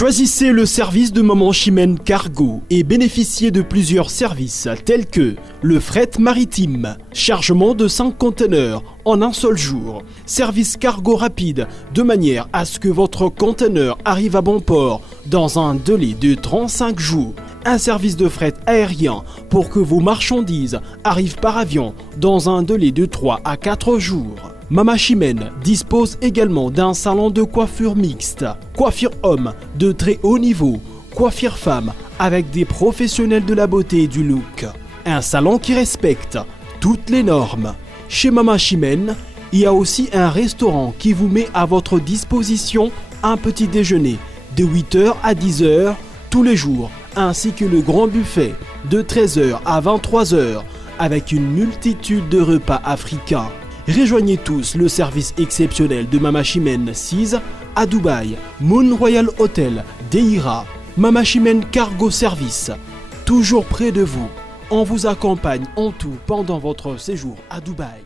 Choisissez le service de Maman Chimène Cargo et bénéficiez de plusieurs services tels que le fret maritime, chargement de 5 conteneurs en un seul jour, service cargo rapide de manière à ce que votre conteneur arrive à bon port dans un délai de 35 jours, un service de fret aérien pour que vos marchandises arrivent par avion dans un délai de 3 à 4 jours. Maman Chimène dispose également d'un salon de coiffure mixte, coiffure homme de très haut niveau, coiffure femme avec des professionnels de la beauté et du look. Un salon qui respecte toutes les normes. Chez Maman Chimène, il y a aussi un restaurant qui vous met à votre disposition un petit déjeuner de 8h à 10h tous les jours, ainsi que le grand buffet de 13h à 23h avec une multitude de repas africains. Rejoignez tous le service exceptionnel de Maman Chimène 6 à Dubaï, Moon Royal Hotel, Deira, Maman Chimène Cargo Service, toujours près de vous. On vous accompagne en tout pendant votre séjour à Dubaï.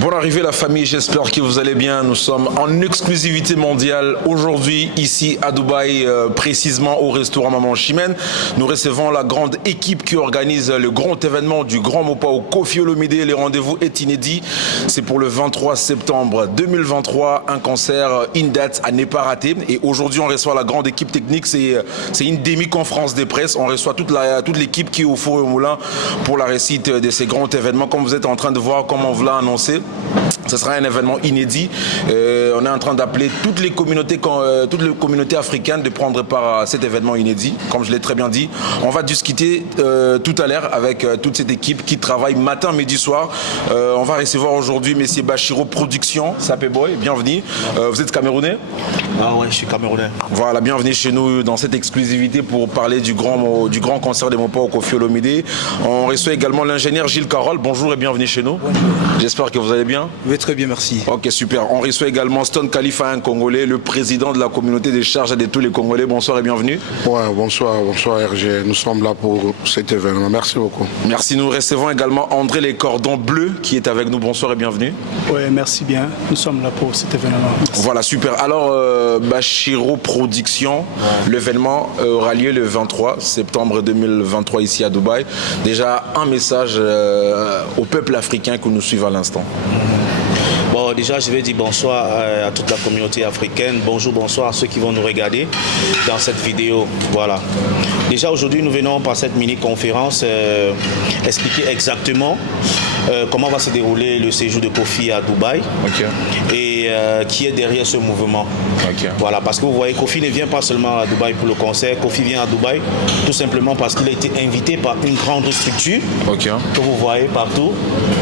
Bonne arrivée la famille, j'espère que vous allez bien. Nous sommes en exclusivité mondiale aujourd'hui ici à Dubaï, précisément au restaurant Maman Chimène. Nous recevons la grande équipe qui organise le grand événement du Grand Mopao Koffi Olomidé. Le rendez-vous est inédit. C'est pour le 23 septembre 2023, un concert in date à ne pas rater. Et aujourd'hui, on reçoit la grande équipe technique. C'est une demi-conférence de presse. On reçoit toute l'équipe qui est au four et au moulin pour la réussite de ces grands événements. Comme vous êtes en train de voir, comme on vous l'a annoncé, ce sera un événement inédit. On est en train d'appeler toutes les communautés africaines de prendre part à cet événement inédit. Comme je l'ai très bien dit, on va discuter tout à l'heure avec toute cette équipe qui travaille matin, midi, soir. On va recevoir aujourd'hui M. Bachiro Production, Sapé Boy, bienvenue. Vous êtes camerounais? Ah ouais, je suis camerounais. Voilà, bienvenue chez nous dans cette exclusivité pour parler du grand concert des Mopao Koffi Olomidé. On reçoit également l'ingénieur Gilles Carole. Bonjour et bienvenue chez nous. Bonjour. J'espère que vous allez bien. Oui, très bien, merci. Ok, super. On reçoit également Stone Khalifa, un Congolais, le président de la communauté des charges de tous les Congolais. Bonsoir et bienvenue. Ouais, bonsoir RG. Nous sommes là pour cet événement. Merci beaucoup. Merci. Nous recevons également André Les Cordons Bleus qui est avec nous. Bonsoir et bienvenue. Oui, merci bien. Nous sommes là pour cet événement. Merci. Voilà, super. Alors, Bachiro Production, l'événement aura lieu le 23 septembre 2023 ici à Dubaï. Déjà, un message au peuple africain que nous suivons à l'instant. Bon, déjà, je vais dire bonsoir à toute la communauté africaine. Bonsoir à ceux qui vont nous regarder dans cette vidéo. Voilà. Déjà, aujourd'hui, nous venons par cette mini-conférence expliquer exactement comment va se dérouler le séjour de Koffi à Dubaï. Okay. Et qui est derrière ce mouvement. Okay. Voilà, parce que vous voyez, Koffi ne vient pas seulement à Dubaï pour le concert. Koffi vient à Dubaï tout simplement parce qu'il a été invité par une grande structure que vous voyez partout,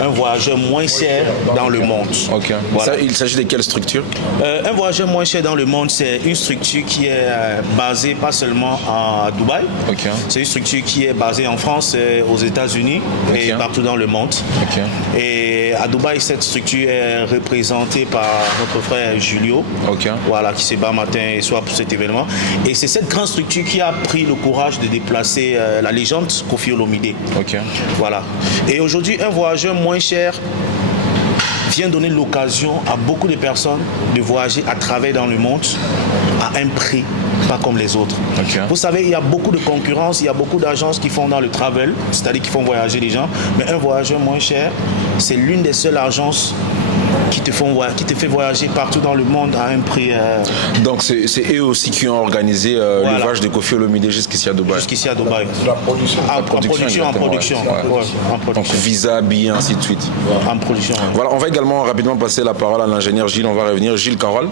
un voyageur moins cher dans le monde. Okay. Voilà. Ça, il s'agit de quelle structure? Un voyageur moins cher dans le monde, c'est une structure qui est basée pas seulement à Dubaï. Okay. C'est une structure qui est basée en France, aux États-Unis et partout dans le monde. Okay. Et à Dubaï, cette structure est représentée par notre frère Julio, voilà, qui se bat matin et soir pour cet événement. Et c'est cette grande structure qui a pris le courage de déplacer la légende Koffi Olomidé. Voilà. Et aujourd'hui, un voyageur moins cher vient donner l'occasion à beaucoup de personnes de voyager à travers dans le monde à un prix pas comme les autres. Vous savez, il y a beaucoup de concurrence, il y a beaucoup d'agences qui font dans le travel, c'est-à-dire qui font voyager les gens, mais un voyageur moins cher, c'est l'une des seules agences qui te fait voyager partout dans le monde à un prix... Donc c'est eux aussi qui ont organisé le voyage de Koffi Olomidé jusqu'ici à Dubaï. Jusqu'ici à Dubaï. La production. En production. Donc visa, billets, ainsi de suite. En production. Voilà, on va également rapidement passer la parole à l'ingénieur Gilles. On va revenir. Gilles Carole.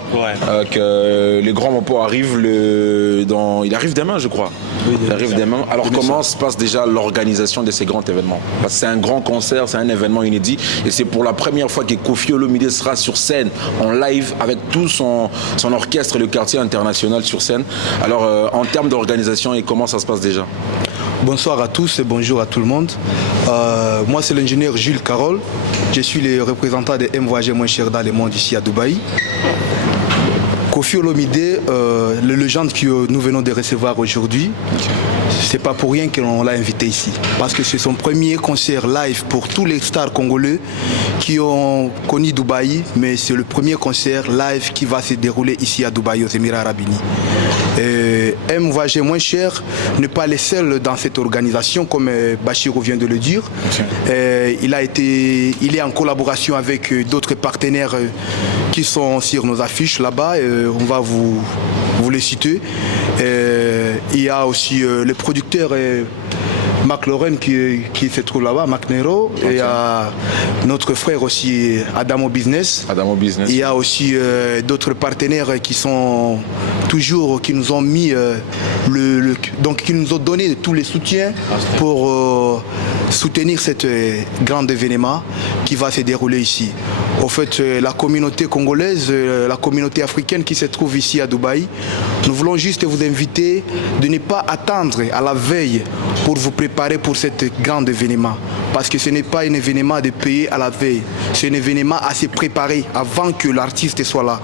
Que les grands Mopao arrivent il arrive demain, je crois. Oui, il arrive demain. Alors comment se passe déjà l'organisation de ces grands événements? Parce que c'est un grand concert, c'est un événement inédit. Et c'est pour la première fois que Koffi Olomidé sera sur scène en live avec tout son orchestre, le quartier international sur scène. Alors en termes d'organisation, et comment ça se passe déjà? Bonsoir à tous et bonjour à tout le monde. Moi c'est l'ingénieur Gilles Carole. Je suis le représentant des M Voyageurs moins chers dans le monde ici à Dubaï. Koffi Olomide, le légende que nous venons de recevoir aujourd'hui, c'est pas pour rien qu'on l'a invité ici. Parce que c'est son premier concert live pour tous les stars congolais qui ont connu Dubaï, mais c'est le premier concert live qui va se dérouler ici à Dubaï, aux Émirats Arabes Unis. M Voyager Moins Cher n'est pas le seul dans cette organisation, comme Bachir vient de le dire. Il est en collaboration avec d'autres partenaires qui sont sur nos affiches là-bas. On va vous les citer. Il y a aussi le producteur McLaurin qui se trouve là-bas, McNero. Okay. Il y a notre frère aussi, Adamo Business. Il y a aussi d'autres partenaires qui sont toujours, qui nous ont mis donc qui nous ont donné tous les soutiens pour soutenir cet grand événement qui va se dérouler ici. En fait, la communauté congolaise, la communauté africaine qui se trouve ici à Dubaï, nous voulons juste vous inviter de ne pas attendre à la veille pour vous préparer pour cet grand événement. Parce que ce n'est pas un événement de payer à la veille, c'est un événement à se préparer avant que l'artiste soit là,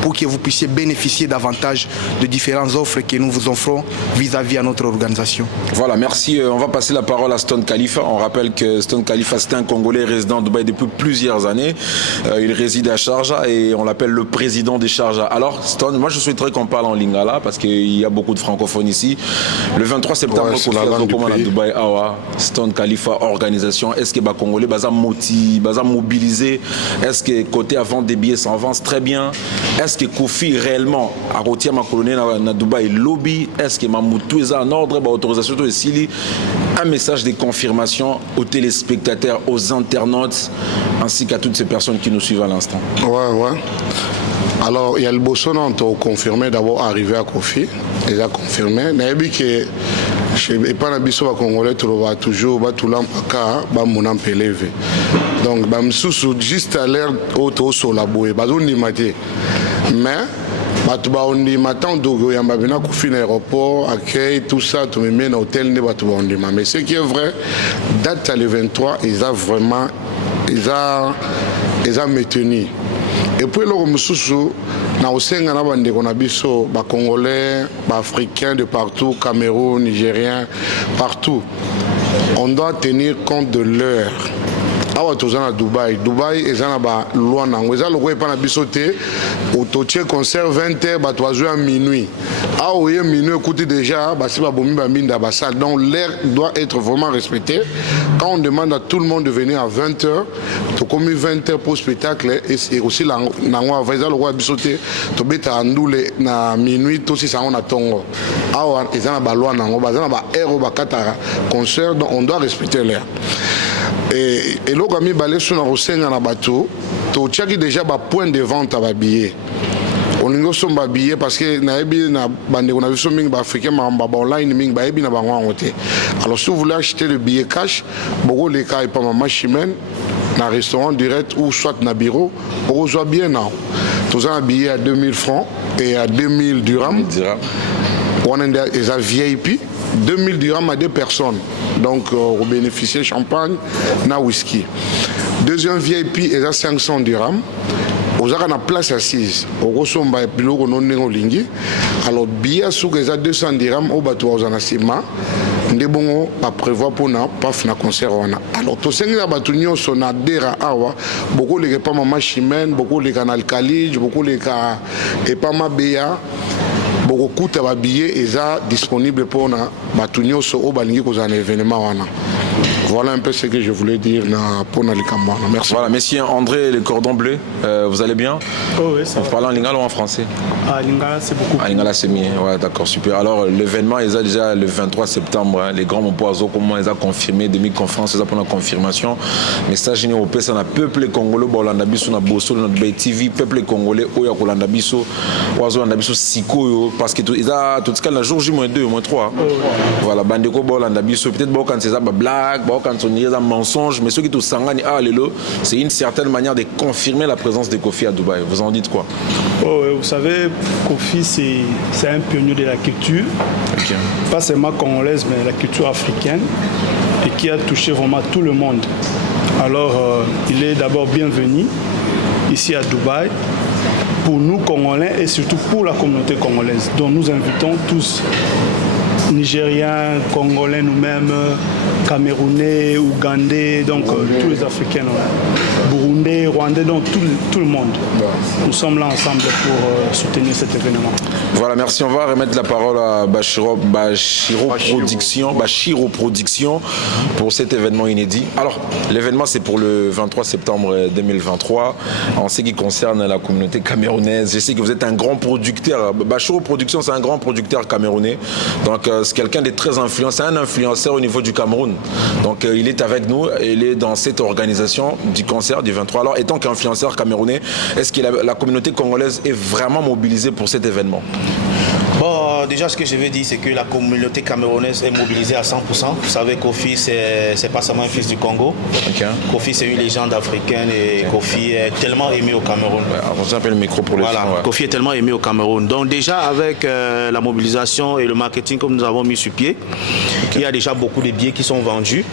pour que vous puissiez bénéficier davantage de différentes offres que nous vous offrons vis-à-vis à notre organisation. Voilà, merci. On va passer la parole à Stone Khalifa. On rappelle que Stone Khalifa, c'est un Congolais résident à Dubaï depuis plusieurs années. Il réside à Sharjah et on l'appelle le président des Sharjah. Alors, Stone, moi je souhaiterais qu'on parle en lingala parce qu'il y a beaucoup de francophones ici. Le 23 septembre, à Dubaï, Stone Khalifa, organisation. Est-ce que les Congolais sont mobilisés? Est-ce que côté avant des billets s'en avance très bien? Est-ce que Koffi réellement a retiré ma colonie à Dubaï lobby? Est-ce que Mamoutou est en ordre? Autorisation de Sili. Un message de confirmation aux téléspectateurs, aux internautes, ainsi qu'à toutes ces personnes qui nous suivent à l'instant. Ouais. Alors, il y a le Bossona, on t'a confirmé d'abord arrivé à Koffi. Il a confirmé. Il a dit que et pas n'abisso va congolais trouva toujours ba tulam paka ba monam peleve. Donc ba msusu juste à l'air auto sur la boue ba zoni maté. Mais batu ba ondi matin dogo yamba bina Koffi na aéroport accueil tout ça tout me mène hôtel ne batu ba ondi mais ce qui est vrai date à le 23 ils a vraiment ils a maintenu. Et puis le msusu na osenga na bande kona biso ba congolais, ba africains de partout, Cameroun, Nigériens, partout. On doit tenir compte de l'heure. Awa tozana Dubaï ezana ba loi nango eza loko epa na biso te ototie concert 20h ba toazo à minuit. Awa ye minuit écoutez déjà ba si ba bomi ba minda ba salle donc l'heure doit être vraiment respectée. Quand on demande à tout le monde de venir à 20h, to comme 20h pour spectacle et aussi la nango aveza loko biso te to beta andule na minuit to si ça on attend. Awa ezana ba loi nango bazana ba heure ba kata concert donc on doit respecter l'heure. Et l'autre ami balé sur la Rosenga na bateau, tu as déjà un point de vente à billets. On a des billets parce que on a vu des Africains online, alors si vous voulez acheter le billet cash, beaucoup les cas pas ma machine, dans un restaurant direct ou soit dans un bureau, on reçoit bien. Tu as un billet à 2000 francs et à 2000 dirhams. On a des VIP. 2000 dirhams à 2 personnes. Donc, vous bénéficiez champagne, na whisky. Deuxième VIP est à 500 dirhams. Vous avez une place assise. Vous avez un billet. Alors, billet à 200 dirhams, vous avez un assima. Nous avons prévu pour nous faire un concert. Alors, tout ce qui est adhérent à beaucoup de pas ma chimène, beaucoup de canal Khalid, beaucoup de pas ma béa. Beaucoup de billets sont disponibles pour nous. Voilà un peu ce que je voulais dire pour nous. Merci. Voilà, messieurs André, le cordon bleu, vous allez bien? Oh oui, ça va. Vous parlez en lingala ou en français? En lingala, c'est beaucoup. En lingala, c'est mieux. Ouais, d'accord, super. Alors, l'événement est déjà le 23 septembre. Hein, les grands poiseaux, comment ils ont confirmé, demi-conférence, ils ont pour la confirmation. Message européen, c'est un peuple congolais, Bolandabiso, na Bosso, notre BTV, peuple congolais, Oya Kolandabiso, Oazo Landabiso, Siko, parce que ils ont tout ce cas, le jour J-2, J-3. Voilà, Bandeko, Bolandabiso, peut-être quand c'est ça, blague, quand on y a un mensonge, mais ceux qui tout sangani, c'est une certaine manière de confirmer la présence de Koffi à Dubaï. Vous en dites quoi? Vous savez, Koffi, c'est un pionnier de la culture, pas seulement congolaise, mais la culture africaine, et qui a touché vraiment tout le monde. Alors, il est d'abord bienvenu ici à Dubaï. pour nous Congolais et surtout pour la communauté congolaise. Donc nous invitons tous, Nigériens, Congolais nous-mêmes, Camerounais, Ougandais, donc tous les Africains, Burundais, Rwandais, donc tout le monde. Nous sommes là ensemble pour soutenir cet événement. Voilà, merci. On va remettre la parole à Bachiro Production pour cet événement inédit. Alors, l'événement, c'est pour le 23 septembre 2023. En ce qui concerne la communauté camerounaise, je sais que vous êtes un grand producteur. Bachiro Production, c'est un grand producteur camerounais. Donc, c'est quelqu'un de très influent. C'est un influenceur au niveau du Cameroun. Donc, il est avec nous. Il est dans cette organisation du concert du 23. Alors, étant qu'influenceur camerounais, est-ce que la communauté congolaise est vraiment mobilisée pour cet événement? Bon, déjà, ce que je veux dire, c'est que la communauté camerounaise est mobilisée à 100%. Vous savez, Kofi, c'est pas seulement un fils du Congo. Okay. Kofi, c'est une légende africaine et Kofi est tellement aimé au Cameroun. On s'appelle le micro pour le voilà, son, Kofi est tellement aimé au Cameroun. Donc déjà, avec la mobilisation et le marketing que nous avons mis sur pied, il y a déjà beaucoup de billets qui sont vendus.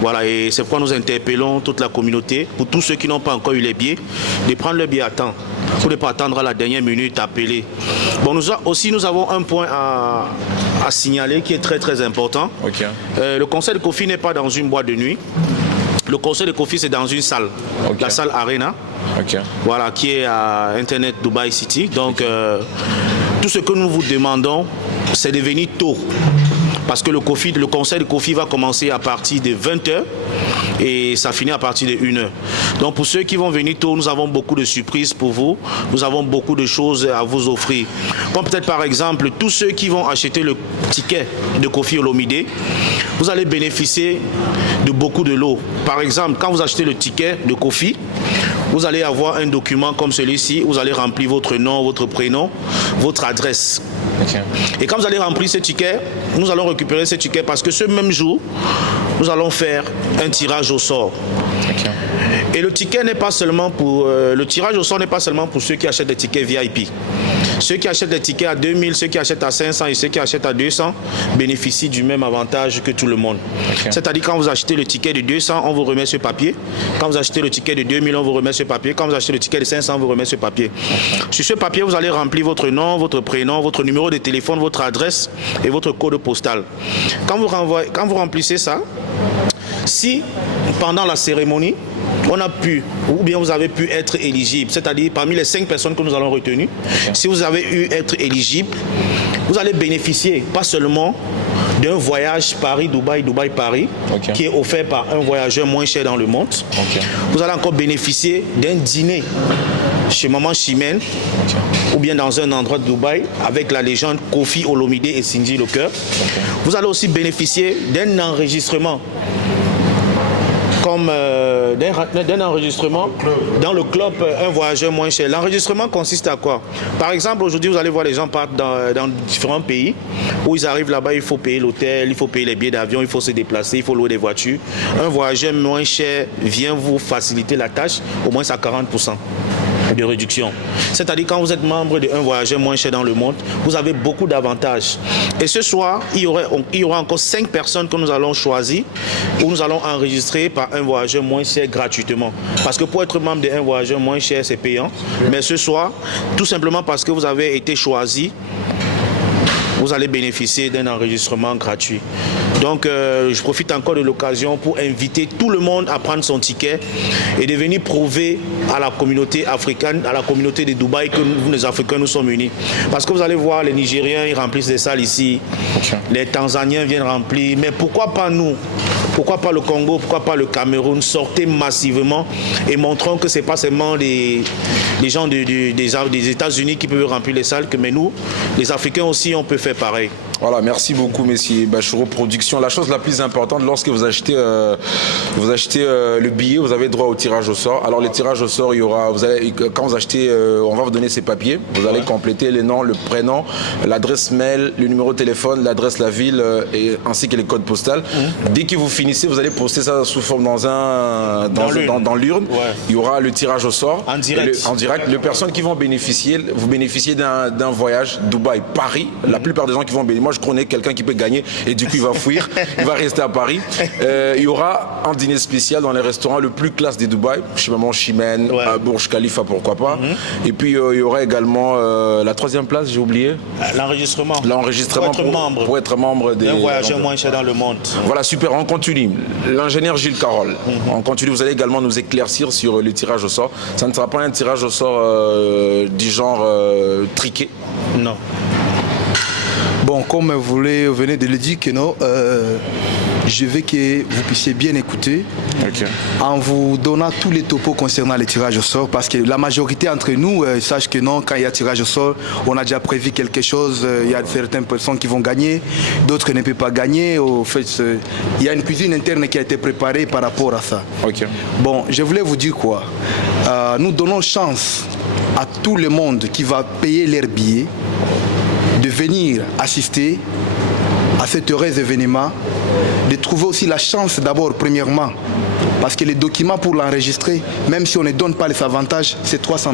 Voilà, et c'est pourquoi nous interpellons toute la communauté, pour tous ceux qui n'ont pas encore eu les billets, de prendre le billet à temps. Pour ne pas attendre à la dernière minute, appeler. Bon, nous avons un point à signaler qui est très très important. Le concert de Kofi n'est pas dans une boîte de nuit. Le concert de Kofi, c'est dans une salle, la salle Arena, voilà, qui est à Internet Dubai City. Donc, tout ce que nous vous demandons, c'est de venir tôt. Parce que le concert de Kofi va commencer à partir de 20h et ça finit à partir de 1h. Donc pour ceux qui vont venir tôt, nous avons beaucoup de surprises pour vous. Nous avons beaucoup de choses à vous offrir. Comme peut-être par exemple, tous ceux qui vont acheter le ticket de Koffi Olomidé, vous allez bénéficier de beaucoup de lots. Par exemple, quand vous achetez le ticket de Kofi, vous allez avoir un document comme celui-ci. Vous allez remplir votre nom, votre prénom, votre adresse. Et quand vous allez remplir ce ticket, nous allons récupérer ce ticket parce que ce même jour, nous allons faire un tirage au sort. Et le ticket n'est pas seulement pour le tirage au sort n'est pas seulement pour ceux qui achètent des tickets VIP. Ceux qui achètent des tickets à 2000, ceux qui achètent à 500 et ceux qui achètent à 200 bénéficient du même avantage que tout le monde. C'est-à-dire quand vous achetez le ticket de 200, on vous remet ce papier. Quand vous achetez le ticket de 2000, on vous remet ce papier. Quand vous achetez le ticket de 500, on vous remet ce papier. Sur ce papier, vous allez remplir votre nom, votre prénom, votre numéro de téléphone, votre adresse et votre code postal. Quand vous remplissez ça, si pendant la cérémonie, on a pu, ou bien vous avez pu être éligible, c'est-à-dire parmi les 5 personnes que nous allons retenir, si vous avez eu être éligible, vous allez bénéficier pas seulement d'un voyage Paris-Dubaï, Dubaï-Paris, qui est offert par un voyageur moins cher dans le monde. Vous allez encore bénéficier d'un dîner chez Maman Chimène, ou bien dans un endroit de Dubaï, avec la légende Koffi Olomidé et Cindy Lecoeur. Vous allez aussi bénéficier d'un enregistrement comme d'un enregistrement dans le club Un Voyageur Moins Cher. L'enregistrement consiste à quoi? Par exemple, aujourd'hui, vous allez voir les gens partent dans différents pays où ils arrivent là-bas, il faut payer l'hôtel, il faut payer les billets d'avion, il faut se déplacer, il faut louer des voitures. Un Voyageur Moins Cher vient vous faciliter la tâche, au moins à 40% de réduction. C'est-à-dire quand vous êtes membre d'un voyageur moins cher dans le monde, vous avez beaucoup d'avantages. Et ce soir, il y aura encore 5 personnes que nous allons choisir, où nous allons enregistrer par un voyageur moins cher gratuitement. Parce que pour être membre d'un voyageur moins cher, c'est payant. Mais ce soir, tout simplement parce que vous avez été choisi, vous allez bénéficier d'un enregistrement gratuit. Donc, je profite encore de l'occasion pour inviter tout le monde à prendre son ticket et de venir prouver à la communauté africaine, à la communauté de Dubaï, que nous, les Africains, nous sommes unis. Parce que vous allez voir, les Nigériens, ils remplissent des salles ici. Les Tanzaniens viennent remplir. Mais pourquoi pas nous? Pourquoi pas le Congo? Pourquoi pas le Cameroun? Sortez massivement et montrons que ce n'est pas seulement les gens des États-Unis qui peuvent remplir les salles, mais nous, les Africains aussi, on peut faire pareil. Voilà, merci beaucoup, messieurs Bachiro Production. La chose la plus importante, lorsque vous achetez le billet, vous avez droit au tirage au sort. Alors, le tirage au sort, il y aura, quand vous achetez, on va vous donner ces papiers. Vous allez compléter les noms, le prénom, l'adresse mail, le numéro de téléphone, l'adresse, la ville, ainsi que les codes postaux. Dès que vous finissez, vous allez poster ça sous forme dans l'urne. Il y aura le tirage au sort. En direct. Les personnes qui vont bénéficier, vous bénéficiez d'un voyage Dubaï-Paris. La plupart des gens qui vont bénéficier, Moi, je connais quelqu'un qui peut gagner et du coup, il va fuir. Il va rester à Paris. Il y aura un dîner spécial dans les restaurants le plus classe de Dubaï, chez Maman Chimène, à Burj Khalifa, pourquoi pas. Et puis, il y aura également la 3e place, j'ai oublié. L'enregistrement. Pour être membre des... Un voyageur moins cher dans le monde. Voilà, super, on continue. L'ingénieur Gilles Carole, on continue. Vous allez également nous éclaircir sur le tirage au sort. Ça ne sera pas un tirage au sort du genre triqué. Non. Bon, comme vous venez de le dire, que non, je veux que vous puissiez bien écouter en vous donnant tous les topos concernant les tirages au sort, parce que la majorité entre nous sache que non, quand il y a tirage au sort, on a déjà prévu quelque chose, il y a certaines personnes qui vont gagner, d'autres ne peuvent pas gagner. Au fait, il y a une cuisine interne qui a été préparée par rapport à ça. Bon, je voulais vous dire quoi. Nous donnons chance à tout le monde qui va payer leur billet de venir assister à cet heureux événement, de trouver aussi la chance d'abord, premièrement, parce que les documents pour l'enregistrer, même si on ne donne pas les avantages, c'est $300.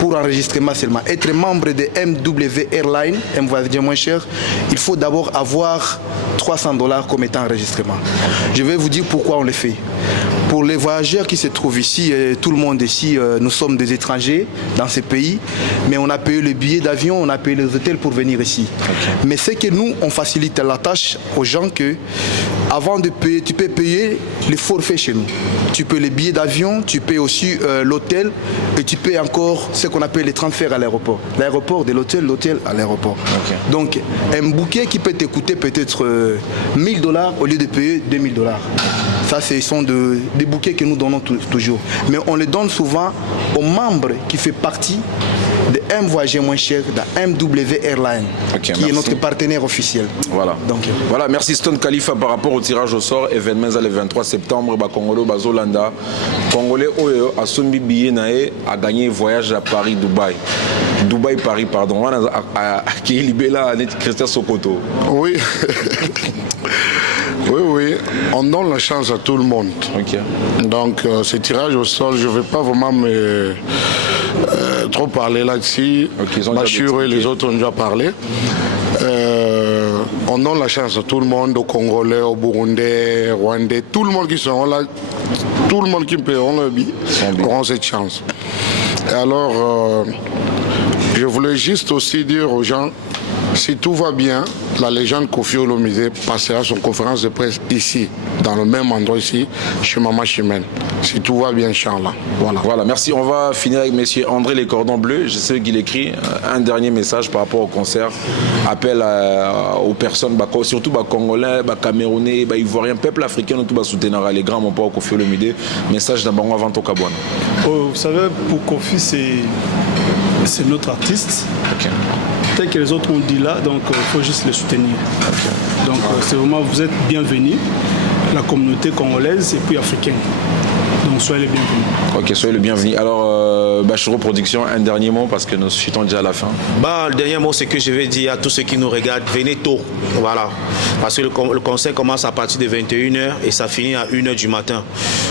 Pour l'enregistrement seulement. Être membre de MW Airline, un voyage moins cher, il faut d'abord avoir $300 comme étant enregistrement. Je vais vous dire pourquoi on le fait. Pour les voyageurs qui se trouvent ici, tout le monde ici, nous sommes des étrangers dans ce pays, mais on a payé le billet d'avion, on a payé les hôtels pour venir ici. Mais c'est que nous, on facilite la tâche aux gens que, avant de payer, tu peux payer les forfaits chez nous. Tu payes les billets d'avion, tu payes aussi l'hôtel et tu payes encore ce qu'on appelle les transferts à l'aéroport. L'aéroport de l'hôtel, l'hôtel à l'aéroport. Donc, un bouquet qui peut te coûter peut-être $1000 au lieu de payer $2000. Ça, ce sont des bouquets que nous donnons toujours. Mais on les donne souvent aux membres qui font partie de M Voyager moins cher, de MW Airline, qui est notre partenaire officiel. Voilà. Donc, voilà, merci Stone Khalifa par rapport au tirage au sort. Événement le 23 septembre, Congolais Bazolanda. Congolais Oyo a soumis billet a gagné voyage à Paris, Dubaï. Dubaï-Paris, pardon. Qui est libéré là, Christian Sokoto. Oui. Oui, on donne la chance à tout le monde. Donc, ce tirage au sol, je ne vais pas vraiment trop parler là-dessus. Bachir et les autres ont déjà parlé. On donne la chance à tout le monde, aux Congolais, aux Burundais, aux Rwandais, tout le monde qui sont là, tout le monde qui paieront le billet auront cette chance. Et alors, je voulais juste aussi dire aux gens, si tout va bien, la légende Kofi Olomide passera son conférence de presse ici, dans le même endroit ici, chez Maman Chimène. Si tout va bien, Inch'Allah. Voilà, merci. On va finir avec M. André Les Cordons Bleus. Je sais qu'il écrit un dernier message par rapport au concert. Appel aux personnes, surtout Congolais, Camerounais, Ivoiriens, peuple africain, tout va soutenir les grands, mon père Kofi Olomide. Message d'abord avant au Kabouane. Vous savez, pour Kofi, c'est notre artiste. Tel que les autres ont dit là, donc il faut juste les soutenir. Donc c'est vraiment, vous êtes bienvenus, la communauté congolaise et puis africaine. Donc soyez les bienvenus. Ok, soyez les bienvenus. Alors, Bachiro Production, un dernier mot parce que nous chutons déjà à la fin. Le dernier mot, c'est que je vais dire à tous ceux qui nous regardent, venez tôt. Voilà. Parce que le concert commence à partir de 21h et ça finit à 1h du matin.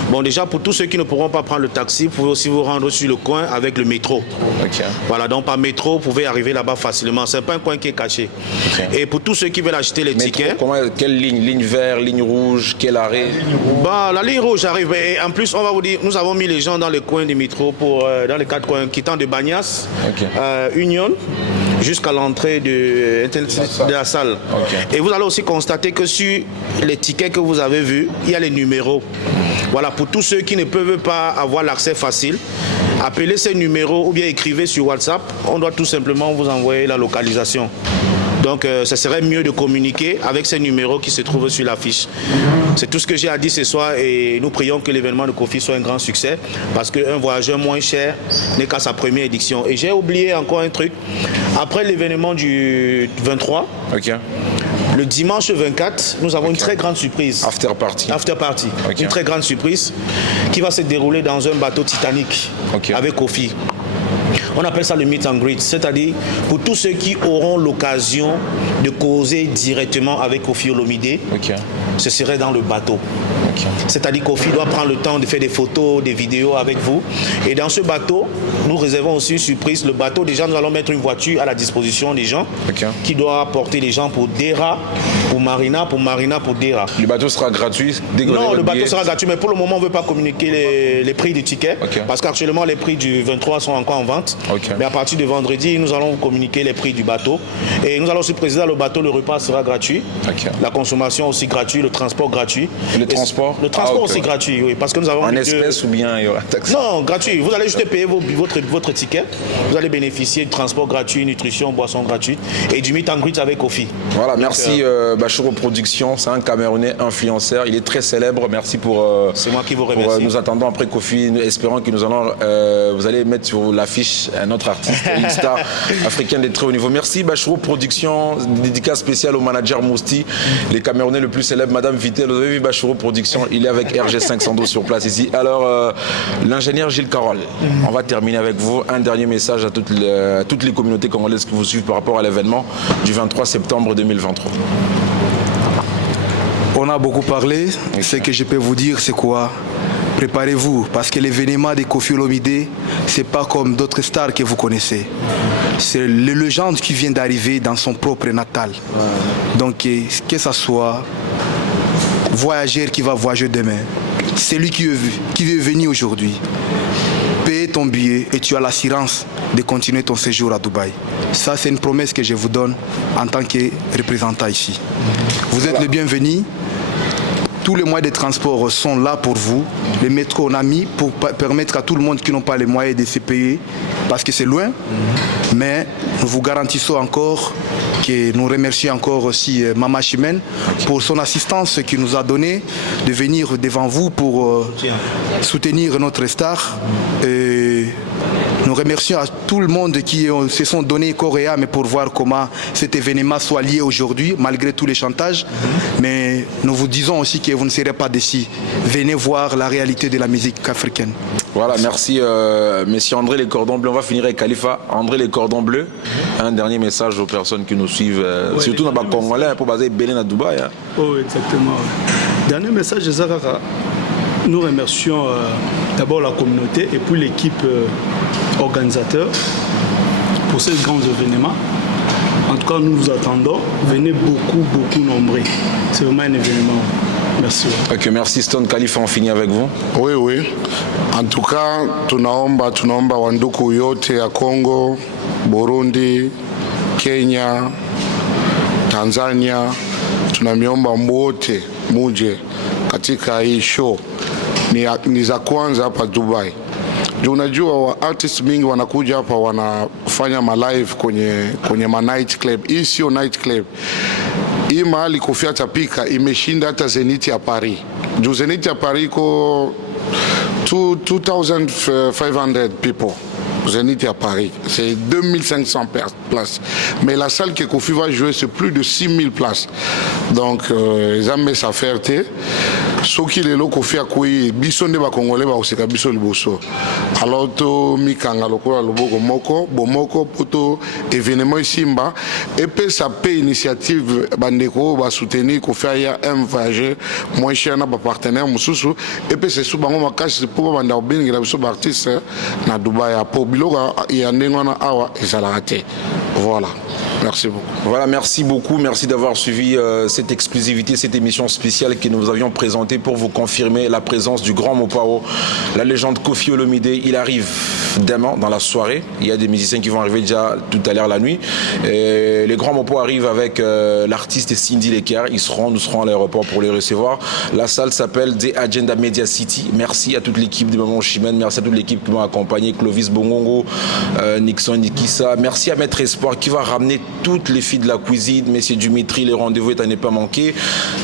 Bon, déjà, pour tous ceux qui ne pourront pas prendre le taxi, vous pouvez aussi vous rendre sur le coin avec le métro. Voilà, donc par métro, vous pouvez arriver là-bas facilement. Ce n'est pas un coin qui est caché. Et pour tous ceux qui veulent acheter les tickets... Quelle ligne? Ligne verte, ligne rouge, quel arrêt? La ligne rouge arrive. Et en plus, on va vous dire, nous avons mis les gens dans les coins du métro, dans les 4 coins, quittant de Bagnas, Union, jusqu'à l'entrée de la salle. Et vous allez aussi constater que sur les tickets que vous avez vus, il y a les numéros. Voilà, pour tous ceux qui ne peuvent pas avoir l'accès facile, appelez ces numéros ou bien écrivez sur WhatsApp. On doit tout simplement vous envoyer la localisation. Donc, ce serait mieux de communiquer avec ces numéros qui se trouvent sur l'affiche. C'est tout ce que j'ai à dire ce soir et nous prions que l'événement de Kofi soit un grand succès parce qu'un voyageur moins cher n'est qu'à sa première édition. Et j'ai oublié encore un truc. Après l'événement du 23, le dimanche 24, nous avons une très grande surprise. After party. Une très grande surprise qui va se dérouler dans un bateau Titanic avec Kofi. On appelle ça le meet and greet, c'est-à-dire pour tous ceux qui auront l'occasion de causer directement avec Koffi Olomidé, ce serait dans le bateau. C'est-à-dire que Koffi doit prendre le temps de faire des photos, des vidéos avec vous. Et dans ce bateau, nous réservons aussi une surprise. Le bateau, déjà, nous allons mettre une voiture à la disposition des gens qui doit porter les gens pour Dera, pour Marina, pour Dera. Le bateau sera gratuit dès que Non, le bateau sera gratuit, mais pour le moment, on ne veut pas communiquer les prix du ticket parce qu'actuellement, les prix du 23 sont encore en vente. Mais à partir de vendredi, nous allons communiquer les prix du bateau. Et nous allons aussi préciser dans le bateau, le repas sera gratuit. La consommation aussi gratuite, le transport gratuit. Le transport Le transport aussi gratuit, oui, parce que nous avons... En espèces ou bien il y aura taxe? Non, gratuit. Vous allez juste payer votre ticket. Vous allez bénéficier du transport gratuit, nutrition, boisson gratuite et du meet and greet avec Koffi. Voilà, merci Bachoro Productions, c'est un Camerounais influenceur, il est très célèbre. Merci pour... c'est moi qui vous remercie. Nous attendons après Koffi, espérons que vous allez mettre sur l'affiche un autre artiste, une star africaine de très haut niveau. Merci Bachoro Productions, dédicace spéciale au manager Mousti, les Camerounais le plus célèbre, Madame Vittel. Vous avez vu Bachoro Productions, il est avec RG5 Sando sur place ici. Alors, l'ingénieur Gilles Carole, on va terminer avec vous. Un dernier message à toutes les communautés congolaises qui vous suivent par rapport à l'événement du 23 septembre 2023. On a beaucoup parlé. Ce que je peux vous dire, c'est quoi? Préparez-vous, parce que l'événement de Koffi Olomidé, c'est pas comme d'autres stars que vous connaissez. C'est le légende qui vient d'arriver dans son propre natal. Donc, que ça soit voyageur qui va voyager demain, celui qui veut venir aujourd'hui, paye ton billet et tu as l'assurance de continuer ton séjour à Dubaï. Ça, c'est une promesse que je vous donne en tant que représentant ici. Vous êtes les bienvenus. Tous les moyens de transport sont là pour vous. Le métro, on a mis pour permettre à tout le monde qui n'ont pas les moyens de se payer, parce que c'est loin. Mais nous vous garantissons encore que nous remercions encore aussi Mama Chimène pour son assistance qu'il nous a donnée de venir devant vous pour soutenir notre star. Et nous remercions à tout le monde qui se sont donnés corps et âme pour voir comment cet événement soit lié aujourd'hui, malgré tous les chantages. Mais nous vous disons aussi que vous ne serez pas déçus. Venez voir la réalité de la musique africaine. Voilà, merci Monsieur André Les Cordons Bleus. On va finir avec Khalifa. André Les Cordons Bleus, un dernier message aux personnes qui nous suivent, surtout dans le Congolais, pour baser Bénin à Dubaï. Oh, exactement. Dernier message de Zarara. Nous remercions d'abord la communauté et puis l'équipe organisateur pour ces grands événements. En tout cas, nous vous attendons. Venez beaucoup nombreux. C'est vraiment un événement. Merci. Ok, merci Stone. Khalifa, on finit avec vous. Oui. En tout cas, tunaomba wanduku yote ya Congo, Burundi, Kenya, Tanzania, tunamiomba mwote muje katika hii show. Ni za kwanza hapa Dubai. Unajua artists mingi wanakuja hapa wanafanya live kwenye night club. Hii sio night club. Hii mahali Koffi atapika imeshinda hata Zenith ya Paris. Zenith ya Paris iko 2500 people. Zenith à Paris, c'est 2500 places. Mais la salle que Koffi va jouer, c'est plus de 6000 places. Donc, ils ont mis sa fierté. Ce qui est là, Koffi a couillé, bison de Congolais, c'est un bison de bosso. Alors, to mikanga lokola loboko moko, bomoko poto événement ici mba. Et puis ça paye initiative bandeko va soutenir Koffi a un voyageur moins cher na ba partenaire mususu. Et puis c'est sous bango makashi pour banda obingi la biso artiste na Dubaï à po biloga ya ndengwana awa ezalaka. Voilà. Merci beaucoup. Voilà, merci beaucoup. Merci d'avoir suivi cette exclusivité, cette émission spéciale que nous avions présentée pour vous confirmer la présence du grand Mopao, la légende Koffi Olomidé. Il arrive demain dans la soirée. Il y a des musiciens qui vont arriver déjà tout à l'heure la nuit. Et les grands Mopao arrivent avec l'artiste Cindy Leker. Nous serons à l'aéroport pour les recevoir. La salle s'appelle The Agenda Media City. Merci à toute l'équipe de Maman Chimène. Merci à toute l'équipe qui m'a accompagné. Clovis Bongongo, Nixon Nikissa. Merci à Maître Espoir qui va ramener toutes les filles de la cuisine. Monsieur Dimitri, le rendez-vous est à ne pas manquer.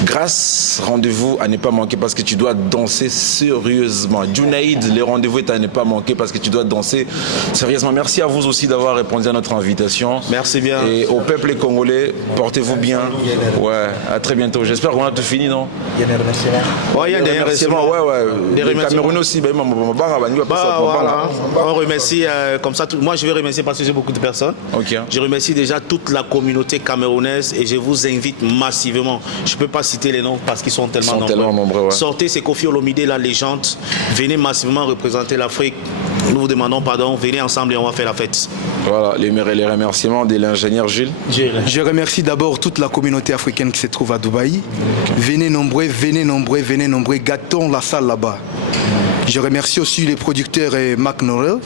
Grâce, rendez-vous à ne pas manquer parce que tu dois danser sérieusement. Junaïd, le rendez-vous est à ne pas manquer parce que tu dois danser avancé. Sérieusement, merci à vous aussi d'avoir répondu à notre invitation. Merci bien. Et au peuple congolais, portez-vous bien. Ouais, à très bientôt. J'espère qu'on a tout fini, non? Il y a des remerciements. Ouais, il y a des remerciements. Ouais. Des Camerounais aussi. Voilà. On remercie comme ça. Moi, je vais remercier parce que j'ai beaucoup de personnes. Okay. Je remercie déjà toute la communauté camerounaise et je vous invite massivement. Je ne peux pas citer les noms parce qu'ils sont tellement nombreux. Ouais. Sortez, c'est Kofi Olomide, la légende. Venez massivement représenter l'Afrique. Nous vous demandons pardon. Venez ensemble et on va faire la fête. Voilà, les remerciements de l'ingénieur Gilles. Je remercie d'abord toute la communauté africaine qui se trouve à Dubaï. Venez nombreux, gâtons la salle là-bas. Je remercie aussi les producteurs Mac Norel,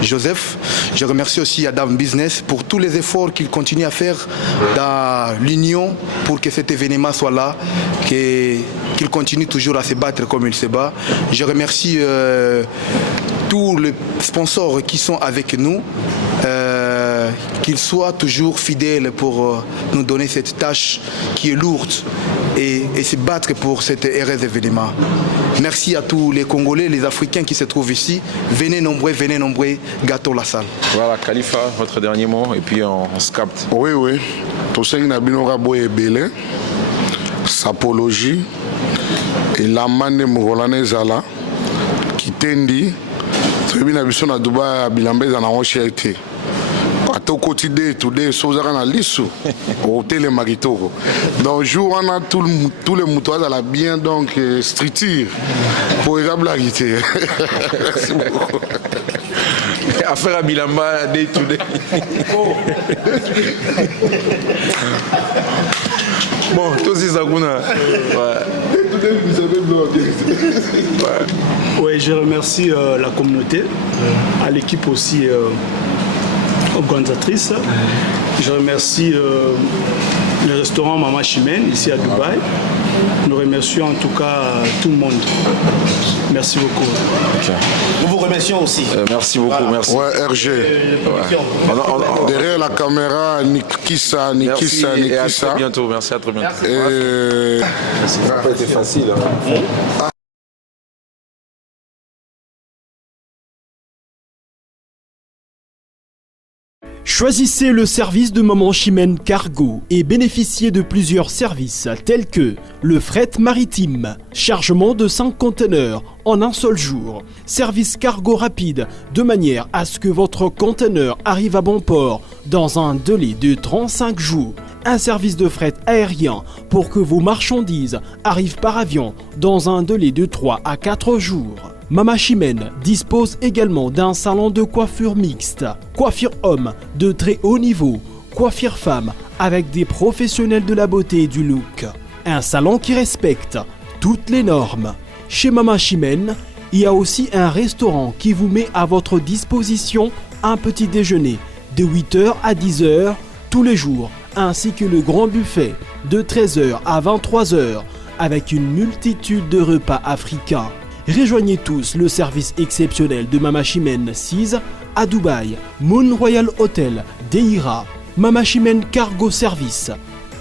Joseph. Je remercie aussi Adam Business pour tous les efforts qu'il continue à faire dans l'union pour que cet événement soit là, qu'il continue toujours à se battre comme il se bat. Je remercie tous les sponsors qui sont avec nous, qu'ils soient toujours fidèles pour nous donner cette tâche qui est lourde et se battre pour cet heureux événement. Merci à tous les Congolais, les Africains qui se trouvent ici. Venez nombreux, gâteau la salle. Voilà, Khalifa, votre dernier mot, et puis on se capte. Oui. Toseng Nabino Boye Belé, Sapologie, et la manne Mugolane Zala, qui tendi, Trebina Bisson à Dubaï, à Bilambez, en Arochete. Au quotidien, tout les choses à l'issue, au télé Magitoko. Donc, jour, on a tous les moutons à la bien, donc, structure pour les blaguiter. Merci beaucoup. Affaire à Bilamba, day to day. Bon, tous ces agounas. Oui, je remercie la communauté, à l'équipe aussi. Organisatrice. Je remercie le restaurant Mama Chimène ici à Dubaï. Nous remercions en tout cas tout le monde. Merci beaucoup. Okay. Nous vous remercions aussi. Merci beaucoup. Voilà. Merci. Ouais, RG. Ouais. Derrière la caméra, Nikissa. Merci et à très bientôt. Merci, à très bientôt. Ça n'a pas été facile. Hein. Choisissez le service de Maman Chimène Cargo et bénéficiez de plusieurs services tels que le fret maritime, chargement de 5 conteneurs en un seul jour, service cargo rapide de manière à ce que votre conteneur arrive à bon port dans un délai de 35 jours, un service de fret aérien pour que vos marchandises arrivent par avion dans un délai de 3 à 4 jours. Mama Chimène dispose également d'un salon de coiffure mixte, coiffure homme de très haut niveau, coiffure femme avec des professionnels de la beauté et du look. Un salon qui respecte toutes les normes. Chez Mama Chimène, il y a aussi un restaurant qui vous met à votre disposition un petit déjeuner de 8h à 10h tous les jours, ainsi que le grand buffet de 13h à 23h avec une multitude de repas africains. Rejoignez tous le service exceptionnel de Mama Chimène 6 à Dubaï, Moon Royal Hotel, Deira, Mama Chimène Cargo Service,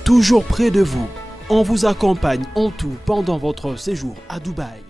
toujours près de vous. On vous accompagne en tout pendant votre séjour à Dubaï.